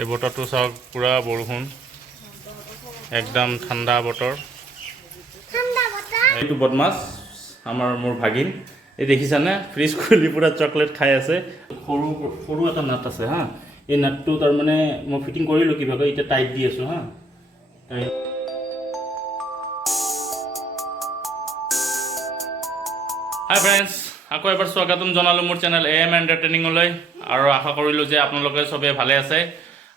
এই বতৰটো চাওক পুৰা বৰষুণ একদম ঠাণ্ডা বতৰ এইটো বদমাছ মোৰ ভাগিন এই দেখিছানে ফ্ৰিজ খুলি পুৰা চকলেট খাই আছে সৰু সৰু এটা নাট আছে হা এই নাটটো তাৰমানে মই ফিটিং কৰিলোঁ কিবাকৈ এতিয়া টাইট দি আছোঁ হা হাই ফ্ৰেণ্ডছ আকৌ এবাৰ স্বাগতম জনালোঁ মোৰ চেনেল AM এণ্টাৰটেইনিঙলৈ আৰু আশা কৰিলোঁ যে আপোনালোকে চবে ভালে আছে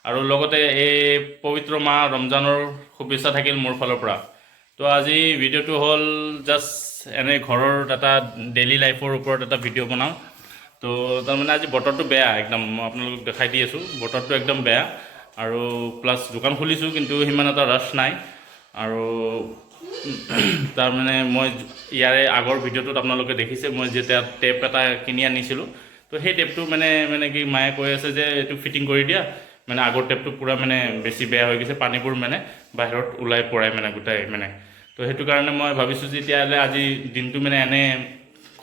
আৰু লগতে এই পবিত্ৰ মাহ ৰমজানৰ শুভেচ্ছা থাকিল মোৰ ফালৰ পৰা তো আজি ভিডিঅ'টো হ'ল জাষ্ট এনে ঘৰৰ এটা ডেইলি লাইফৰ ওপৰত এটা ভিডিঅ' বনাওঁ তো তাৰমানে আজি বতৰটো বেয়া একদম মই আপোনালোকক দেখাই দি আছোঁ বতৰটো একদম বেয়া আৰু প্লাছ দোকান খুলিছোঁ কিন্তু সিমান এটা ৰাছ নাই আৰু তাৰমানে মই ইয়াৰে আগৰ ভিডিঅ'টোত আপোনালোকে দেখিছে মই যেতিয়া টেপ এটা কিনি আনিছিলোঁ তো সেই টেপটো মানে কি মায়ে কৈ আছে যে এইটো ফিটিং কৰি দিয়া মানে আগৰ টেপটো পুৰা মানে বেছি বেয়া হৈ গৈছে পানীবোৰ মানে বাহিৰত ওলাই পৰাই মানে গোটাই মানে তো সেইটো কাৰণে মই ভাবিছোঁ যে এতিয়ালৈ আজি দিনটো মানে এনে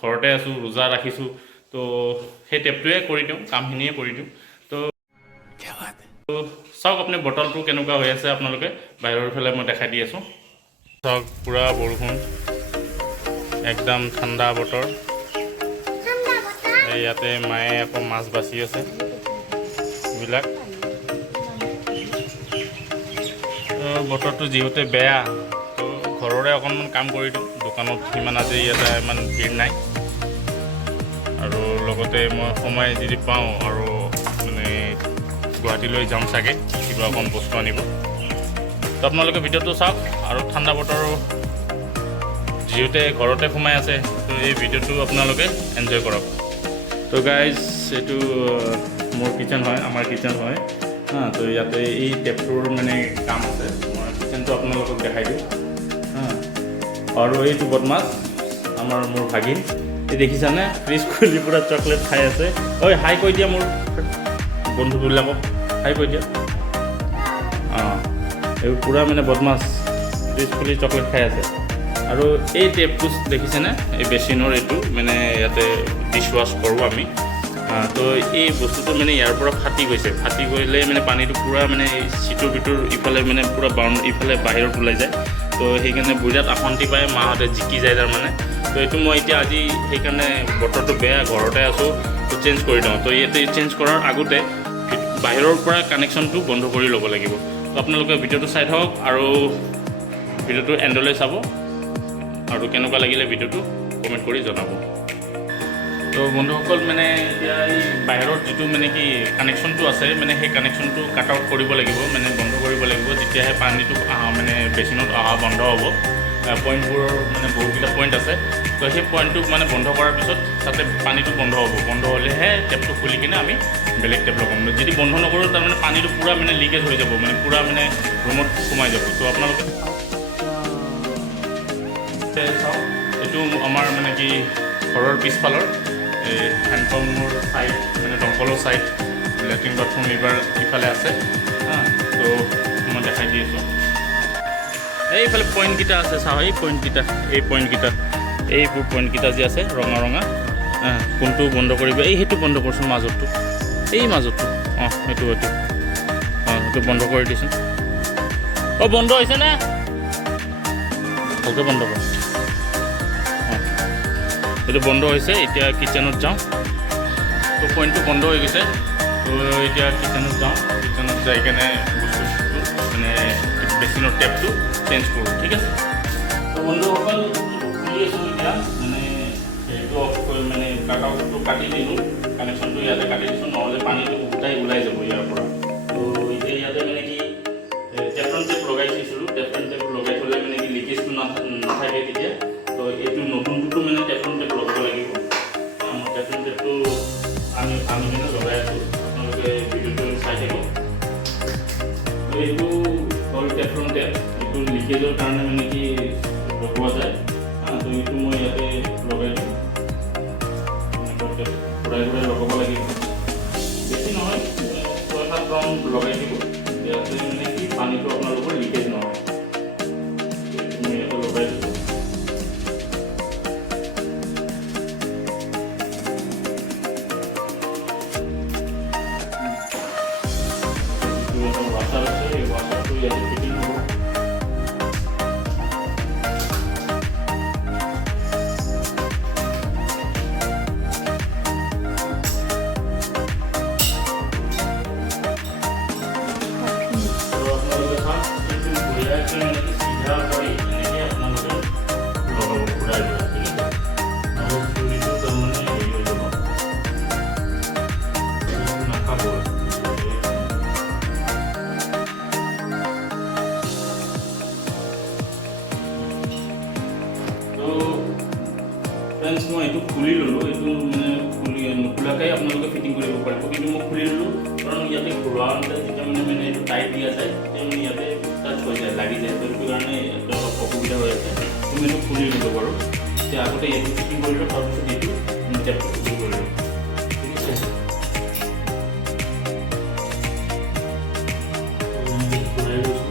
ঘৰতে আছোঁ ৰোজা ৰাখিছোঁ তো সেই টেপটোৱে কৰি দিওঁ কামখিনিয়ে কৰি দিওঁ তো চাওক আপুনি বটলটো কেনেকুৱা হৈ আছে আপোনালোকে বাহিৰৰ ফালে মই দেখাই দি আছোঁ চাওক পুৰা বৰষুণ একদম ঠাণ্ডা বতৰ ইয়াতে মায়ে আকৌ মাছ বাচি আছে এইবিলাক বতৰটো যিহেতু বেয়া তো ঘৰৰে অকণমান কাম কৰি দিওঁ দোকানত সিমান আজি ইয়াতে ইমান ভিৰ নাই আৰু লগতে মই সময় যদি পাওঁ আৰু মানে গুৱাহাটীলৈ যাম চাগে কিবা অকণ বস্তু আনিব তো আপোনালোকে ভিডিঅ'টো চাওক আৰু ঠাণ্ডা বতৰ যিহেতু ঘৰতে সোমাই আছে তো এই ভিডিঅ'টো আপোনালোকে এনজয় কৰক তো গাইজ এইটো মোৰ কিচেন হয় আমাৰ কিচেন হয় হা তো ইয়াতে এই টেপটোৰ মানে কাম আছে মই কিচেনটো আপোনালোকক দেখাই দিওঁ হা আৰু এইটো বদমাছ মোৰ ভাগিন এই দেখিছানে ফ্ৰিজ খুলি পুৰা চকলেট খাই আছে ঐ হাই কৈ দিয়া মোৰ বন্ধুবিলাকক হাই কৈ দিয়া অঁ এইবোৰ পুৰা মানে বদমাছ ফ্ৰিজ খুলি চকলেট খাই আছে আৰু এই টেপটো দেখিছেনে এই বেচিনৰ এইটো মানে ইয়াতে ডিছ ৱাছ কৰোঁ আমি তো এই বস্তুটো মানে ইয়াৰ পৰা ফাটি গ'লে মানে পানীটো পূৰা মানে চিটোৰ ভিতৰ ইফালে মানে পূৰা ইফালে বাহিৰত ওলাই যায় তো সেইকাৰণে বিৰাট অশান্তি পায় মাহঁতে জিকি যায় তাৰমানে তো এইটো মই এতিয়া আজি সেইকাৰণে বতৰটো বেয়া ঘৰতে আছোঁ তো চেঞ্জ কৰি দিওঁ তো ইয়াতে চেঞ্জ কৰাৰ আগতে বাহিৰৰ পৰা কানেকশ্যনটো বন্ধ কৰি ল'ব লাগিব তো আপোনালোকে ভিডিঅ'টো চাই থাকক আৰু ভিডিঅ'টো এণ্ডলৈ চাব আৰু কেনেকুৱা লাগিলে ভিডিঅ'টো কমেণ্ট কৰি জনাব তো বন্ধুসকল মানে এতিয়া এই বাহিৰত যিটো মানে কি কানেকশ্যনটো আছে মানে সেই কানেকশ্যনটো কাট আউট কৰিব লাগিব মানে বন্ধ কৰিব লাগিব তেতিয়াহে পানীটো মানে বেচিনত অহা বন্ধ হ'ব পইণ্টবোৰৰ মানে বহুতকেইটা পইণ্ট আছে তো সেই পইণ্টটো মানে বন্ধ কৰাৰ পিছত তাতে পানীটো বন্ধ হ'ব বন্ধ হ'লেহে টেপটো খুলি কিনে আমি বেলেগ টেপ লগাম যদি বন্ধ নকৰোঁ তাৰমানে পানীটো পূৰা মানে লিকেজ হৈ যাব মানে পূৰা মানে ৰুমত সোমাই যাব তো আপোনালোকে চাওক এইটো আমাৰ মানে কি ঘৰৰ পিছফালৰ এই হেণ্ডপাম্পৰ ছাইড মানে দমকলৰ ছাইড লেট্ৰিন বাথৰুম ইফালে আছে হা তো মই দেখাই দি আছোঁ এইফালে পইণ্টকেইটা আছে চাওঁ এইবোৰ পইণ্টকেইটা যি আছে ৰঙা কোনটো বন্ধ কৰিব সেইটো বন্ধ কৰচোন মাজতটো অঁ সেইটো বন্ধ কৰি দিছোঁ বন্ধ হৈছেনে ভালকৈ বন্ধ কৰ এইটো বন্ধ হৈছে এতিয়া কিচেনত যাওঁ তো পইণ্টটো বন্ধ হৈ গৈছে তো এতিয়া কিচেনত যাই কেনে বস্তুটো মানে বেচিনৰ টেপটো চেঞ্জ কৰোঁ ঠিক আছে তো বন্ধুসকল খুলি আছোঁ এতিয়া মানে এইটো মানে কাট আউটটো কাটি দিলোঁ কানেকশ্যনটো ইয়াতে কাটি দিছোঁ নহ'লে পানীটো গোটাই ওলাই যাব ইয়াৰ পৰা তো এতিয়া ইয়াতে মানে কি টেফলন টেপ লগাই থৈছিলোঁ টেফলন টেপ লগাই থ'লে মানে কি লিকেজটো নাথাকে তেতিয়া তো এইটো নতুনটো মানে টেফলন টেপ লগাব লাগিব টেফলন টেপটো আমি মানে লগাই আছোঁ আপোনালোকে ভিডিঅ'টো চাই থাকিব তো এইটো হ'ল টেফলন টেপ এইটো লিকেজৰ কাৰণে মানে কি লগোৱা যায় তো এইটো মই ইয়াতে লগাই দিওঁ ঘূৰাই লগাব লাগিব বেছি নহয় 6-7 ৰাউণ্ড লগাই দিব ইয়াতে মানে কি পানীটো আপোনালোকৰ লিকেজ নহয় মই ইয়াতে লগাই দিছোঁ ৱাছাৰ আছে, এই ৱাছাৰটো ইয়াতে ফিটিং হ'ব। ফ্ৰেণ্ডছ, মই এইটো খুলি ল'লোঁ, এইটো মানে নোখোলাকৈ আপোনালোকে ফিটিং কৰিব পাৰিব, কিন্তু মই খুলি ল'লোঁ কাৰণ ইয়াতে ঘূৰাওঁতে যেতিয়া মানে এইটো টাইট দিয়া যায় তেতিয়া মানে ইয়াতে টাচ হৈ যায়, লাগি যায়, সেইটো কাৰণে এইটো অলপ অসুবিধা হৈ আছে। তুমি এইটো খুলি ল'লোঁ বাৰু, এতিয়া আগতে এইটো ফিটিং কৰি লওঁ, তাৰপিছত এইটো টেপটো ফিটিং কৰি লওঁ, ঠিক আছে। ঘূৰাই লৈছোঁ।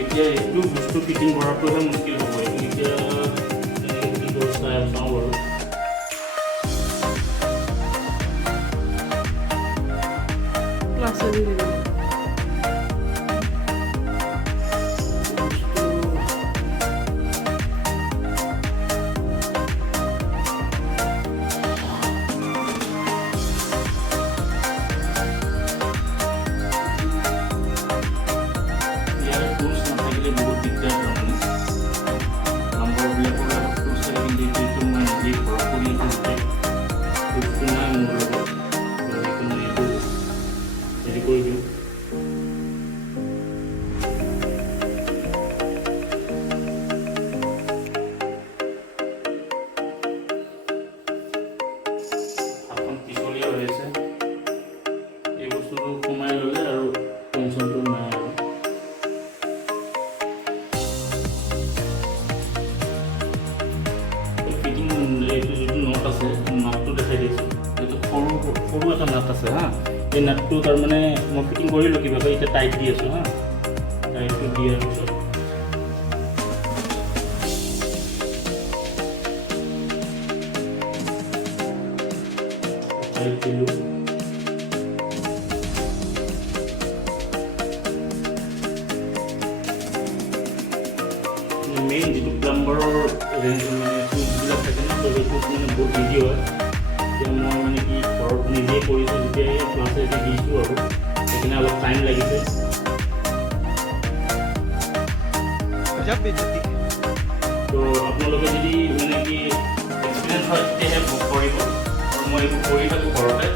এতিয়া এইটো বস্তু ফিটিং কৰাটোহে মুস্কিল হ'ব। এইটো এতিয়া কি কৰোঁ চাওঁ বাৰু। বহুত দিগদাৰ তাৰমানে নম্বৰবিলাকৰ লগত টুলছ থাকে, কিন্তু এইটো মই নিজেই ঘৰত কৰি আছোঁ, টুলছটো নাই মোৰ লগত, সেইকাৰণে এইটো হেৰি কৰি দিওঁ। হাতখন পিছলীয়া হৈ আছে, এই বস্তুটো সোমাই ল'লে আৰু টেনশ্যনটো নাই আৰু। এইটো যিটো নট আছে, নটটো দেখাই দিছোঁ, এইটো সৰু এটা নাট আছে হা। এই নাটটো তাৰমানে মই ফিটিং কৰিলোঁ কিবাকৈ, এতিয়া টাইট দি আছোঁ হা। টাইটটো দিয়াৰ পিছত টাইট দিলোঁ। মেইন যিটো প্লাম্বাৰৰ ৰেঞ্জ মানে টুলছবিলাক থাকে ন, তো সেইটোত মানে বহুত ইজি হয়। এতিয়া মই মানে কি ঘৰত নিজেই কৰিছোঁ, যেতিয়া এই ক্লাছেদি দিছোঁ আৰু সেইখিনি অলপ টাইম লাগিছে। তো আপোনালোকে যদি মানে কি এক্সপিৰিয়েঞ্চ হয় তেতিয়াহে বুক কৰিব, আৰু মই এইবোৰ কৰি থাকোঁ ঘৰতে,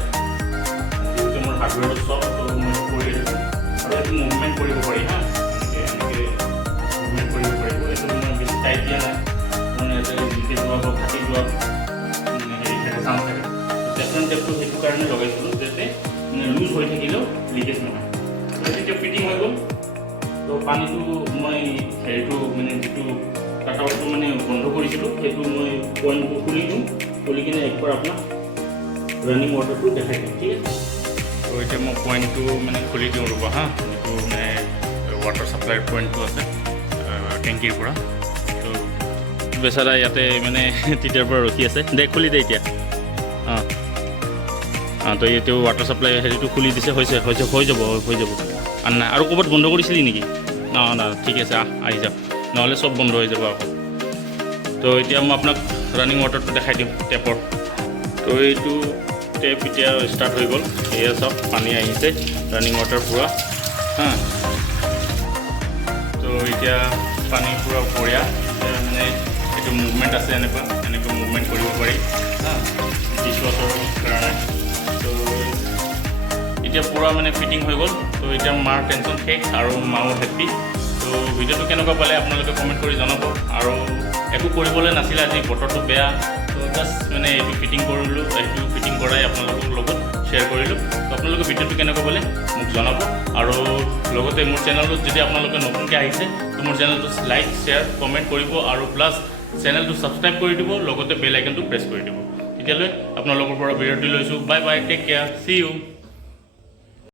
যিহেতু মোৰ হাৰ্ডৱেৰৰ চব, তো মই এইবোৰ কৰি থাকোঁ। আৰু এইটো মুভমেণ্ট কৰিব পাৰি হা, এনেকৈ মুভমেণ্ট কৰিব পাৰিব। এইটো মই বেছি টাইট দিয়া নাই, মানে ইয়াতে লিকেজ হোৱা বা ফাটি যোৱা হেৰি থাকে, চান্স থাকে। টেফলন টেপটো সেইটো কাৰণে লগাইছিলোঁ যাতে মানে লুজ হৈ থাকিলেও লিকেজ নহয়। তেতিয়া ফিটিং হৈ গ'ল। তো পানীটো মই হেৰিটো মানে যিটো কাটাৰটো মানে বন্ধ কৰিছিলোঁ, সেইটো মই পইণ্টটো খুলি দিওঁ, খুলি কিনে একবাৰ আপোনাক ৰানিং ৱাটাৰটো দেখাই দিম, ঠিক আছে। তো এতিয়া মই পইণ্টটো মানে খুলি দিওঁ ৰ'বা হা, যিটো মানে ৱাটাৰ ছাপ্লাইৰ পইণ্টটো আছে টেংকিৰ পৰা। তো বেচাৰা ইয়াতে মানে তেতিয়াৰ পৰা ৰখি আছে, দে খুলি দে এতিয়া। তো এইটো ৱাটাৰ ছাপ্লাই হেৰিটো খুলি দিছে, হৈছে হৈ যাব আৰু নাই আৰু ক'ৰবাত বন্ধ কৰিছিলি নেকি? না ঠিক আছে, আহি যাওক, নহ'লে চব বন্ধ হৈ যাব আকৌ। তো এতিয়া মই আপোনাক ৰানিং ৱাটাৰটো দেখাই দিম টেপৰ। তো এইটো টেপ এতিয়া ষ্টাৰ্ট হৈ গ'ল, এয়া চাওক পানী আহিছে, ৰানিং ৱাটাৰ পূৰা হা। তো এতিয়া পানী পূৰা বঢ়িয়া, এতিয়া মানে এইটো মুভমেণ্ট আছে, এনেকৈ মুভমেণ্ট কৰিব পাৰি হা, ডিছ ৱাটাৰৰ কাৰণে। তো এতিয়া পূৰা মানে ফিটিং হৈ গ'ল। তো এতিয়া মাৰ টেনশ্যন শেষ আৰু মাও হেপ্পী। তো ভিডিঅ'টো কেনেকুৱা পালে আপোনালোকে কমেণ্ট কৰি জনাব। আৰু একো কৰিবলৈ নাছিলে, আজি বতৰটো বেয়া, তো জাষ্ট মানে এইটো ফিটিং কৰিলোঁ, এইটো ফিটিং কৰাই আপোনালোকৰ লগত শ্বেয়াৰ কৰিলোঁ। তো আপোনালোকে ভিডিঅ'টো কেনেকুৱা পালে মোক জনাব। আৰু লগতে মোৰ চেনেলটোত যদি আপোনালোকে নতুনকৈ আহিছে, তো মোৰ চেনেলটো লাইক শ্বেয়াৰ কমেণ্ট কৰিব, আৰু প্লাছ চেনেলটো ছাবস্ক্ৰাইব কৰি দিব, লগতে বেল আইকনটো প্ৰেছ কৰি দিব। তেতিয়ালৈ আপোনালোকৰ পৰা বিৰতি লৈছোঁ। Bye bye, take care, see U.